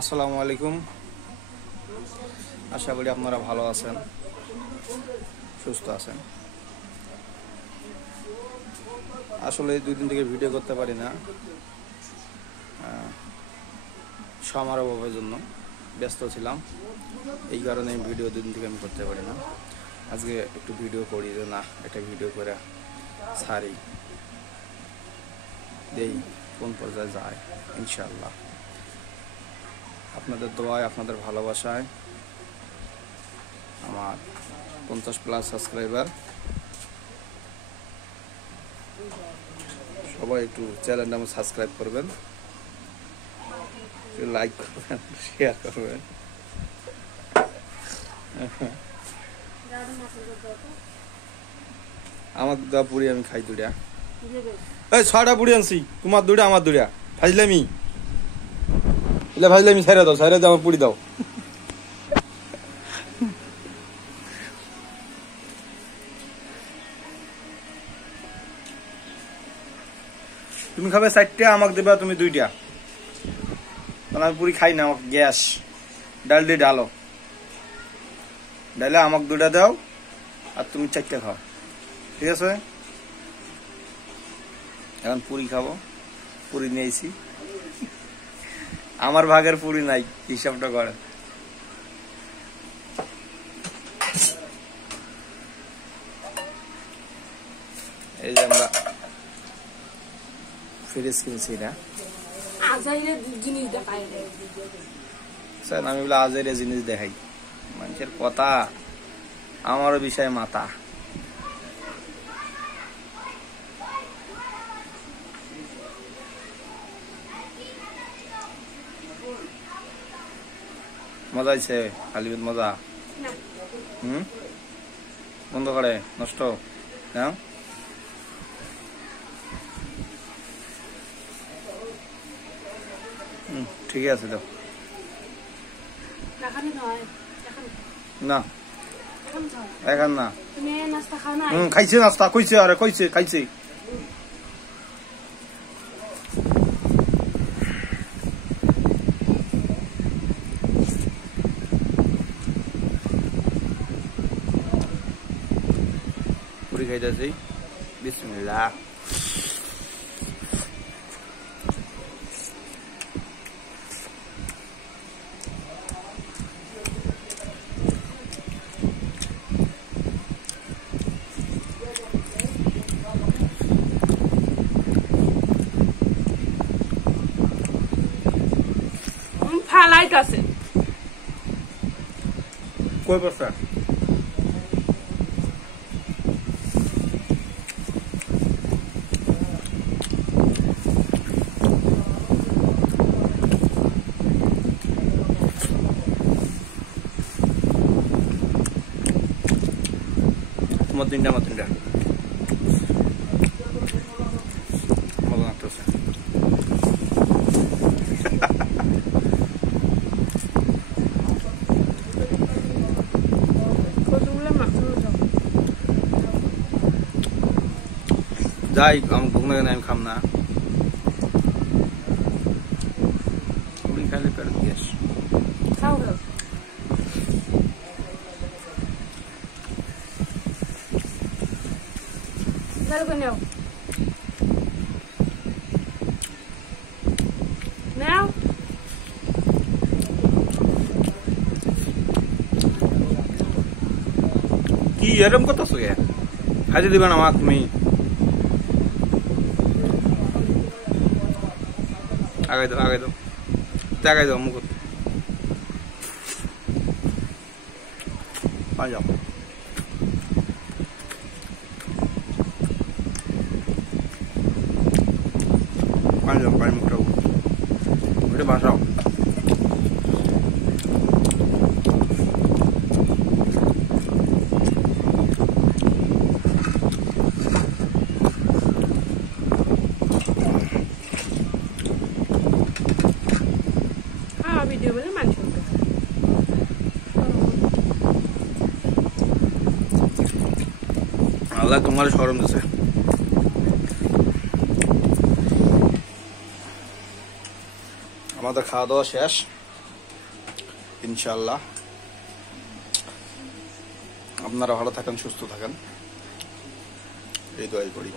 আসসালামু আলাইকুম। আশা করি আপনারা ভালো আছেন, সুস্থ আছেন। আসলে 2 দিন থেকে ভিডিও করতে পারি না, সময়ের অভাবের জন্য ব্যস্ত ছিলাম। এই কারণে ভিডিও 2 দিন থেকে আমি করতে পারি না। আজকে একটু ভিডিও করি, যে না একটা ভিডিও করে ছাড়ি, দেই কোন পর্যায়ে যায়। ইনশাআল্লাহ আপনাদের দোয়ায়, আপনাদের ভালোবাসায় আমার 50+ সাবস্ক্রাইবার। সবাই একটু চ্যানেলটা আমার সাবস্ক্রাইব করবেন, লাইক করবেন, শেয়ার করবেন। আমার 2টা পুরি আমি খাই, 2টা। এই 6টা পুরি আনছি, তোমার 2টা আমার 2টা। ফাইজলামি ছেড়ে দাও, আমার পুরি দাও। তুমি খাবে 4টা, আমাকে দেবা তুমি 2টা। আমি পুরি খাই না, আমাকে গ্যাস। ডাল দিয়ে ডালো, ডালে আমাকে 2টা দাও, আর তুমি 4টা খাও, ঠিক আছে? এখন পুরি খাবো, পুরি নিয়েছি, আমার ভাগের পুরি নাই, হিসাবটা করে। এই যে আমরা ফ্রিজ কিনছি না, আমি বলে আজের জিনিস দেখাই। মানুষের কথা, আমারও বিষয় মাথা। মজা হয়েছে? খালি মজা? বন্ধ করে নষ্ট না। ঠিক আছে তো, না এখন না। খাইছে নাস্তা, কইছে, আরে কইছে খাইছে। পুরি খাইতেছি, বিসমিল্লাহ। ফালাইতাছে কই বসা? তোমার 3টা, আমার 3টা। মজা লাগতেছে। যাই, আমি ঘুমে গেলে আমি খাম না। পুরি খাইলে পেট গ্যাস। খাও নাও নাও। কি এরকম করতেছো? খাইতে দিবে না আমাকে তুমি? আগাই দাও, আগাই দাও, আগাই দাও মুখ। যাও, যাও, পানি মুখটা ওটা বাসাও। ভিডিও বলে মানুষ আল্লাহ তোমার শরম দিছে। আমাদের খাওয়া দাওয়া শেষ, ইনশাআল্লাহ। আপনারা ভালো থাকেন, সুস্থ থাকেন, এই দোয়াই করি।